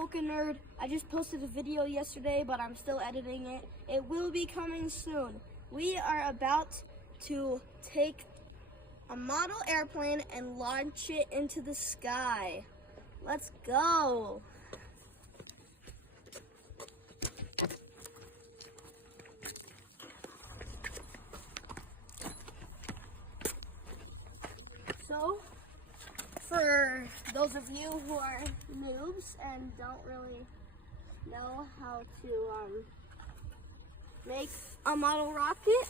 Poke-nerd. I just posted a video yesterday, but I'm still editing it. It will be coming soon. We are about to take a model airplane and launch it into the sky. Let's go. So, for those of you who are noobs and don't really know how to make a model rocket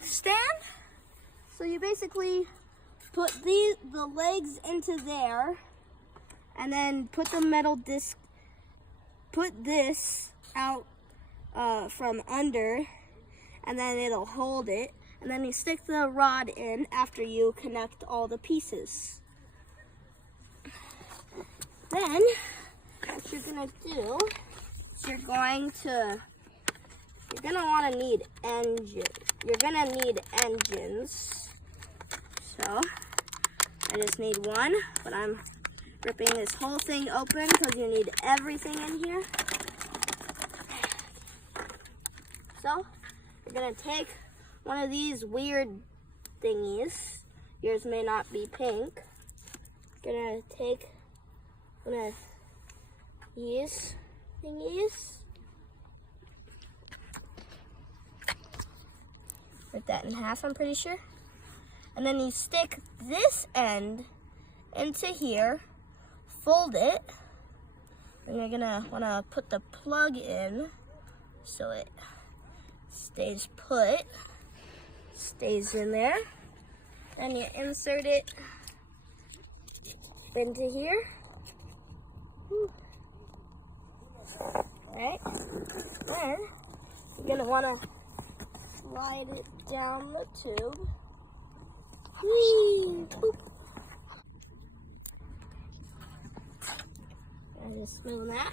stand, so you basically put the legs into there, and then put the metal disc, put this out from under, and then it'll hold it. And then you stick the rod in after you connect all the pieces. Then, what you're gonna do is you're gonna need engines. So, I just need one, but I'm ripping this whole thing open because you need everything in here. So, you're gonna take one of these weird thingies. Yours may not be pink. Gonna take one of these thingies. Rip that in half, I'm pretty sure. And then you stick this end into here, fold it, and you're gonna wanna put the plug in so it stays put. Stays in there, and you insert it into here. Alright, then you're gonna want to slide it down the tube. Whee! And just smooth that.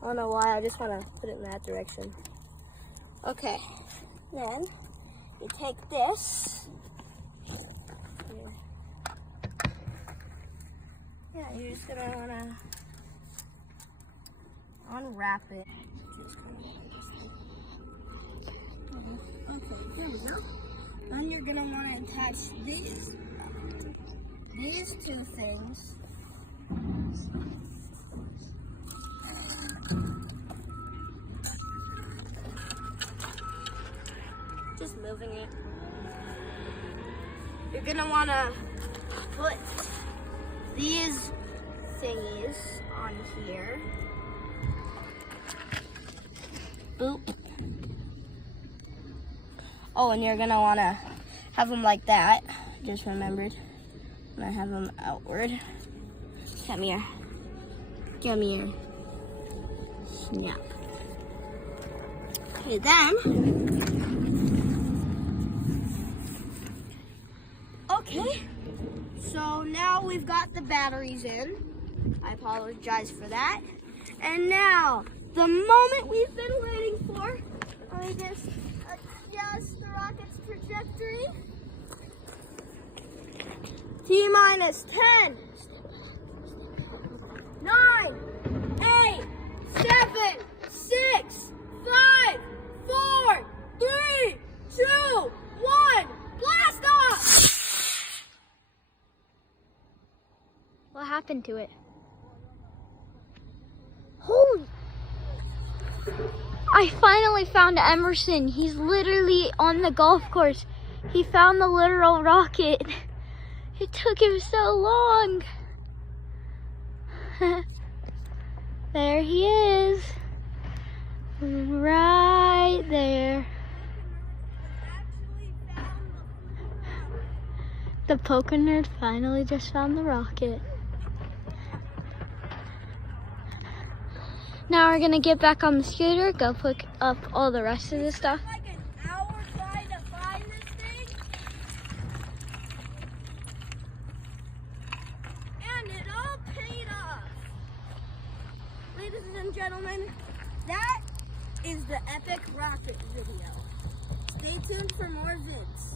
I don't know why, I just want to put it in that direction. Okay. Then you take this, you're just gonna wanna unwrap it. Okay, there we go. Then you're gonna wanna attach these two things. Just moving it. You're gonna wanna put these thingies on here. Boop. Oh, and you're gonna wanna have them like that. Just remembered. And I have them outward. Come here. Come here. Snap. Okay, then. Okay, so now we've got the batteries in. I apologize for that. And now, the moment we've been waiting for, let me just adjust the rocket's trajectory. T-minus 10, 9, 8, 7, 6, 5, 4, 3, 2, 1, blast off! What happened to it? Holy! I finally found Emerson. He's literally on the golf course. He found the literal rocket. It took him so long. There he is. Right there. The Poke-nerd finally just found the rocket. Now we're gonna get back on the scooter, go pick up all the rest of the stuff. Like an hour trying to find this thing, and it all paid off. Ladies and gentlemen, that is the epic rocket video. Stay tuned for more vids.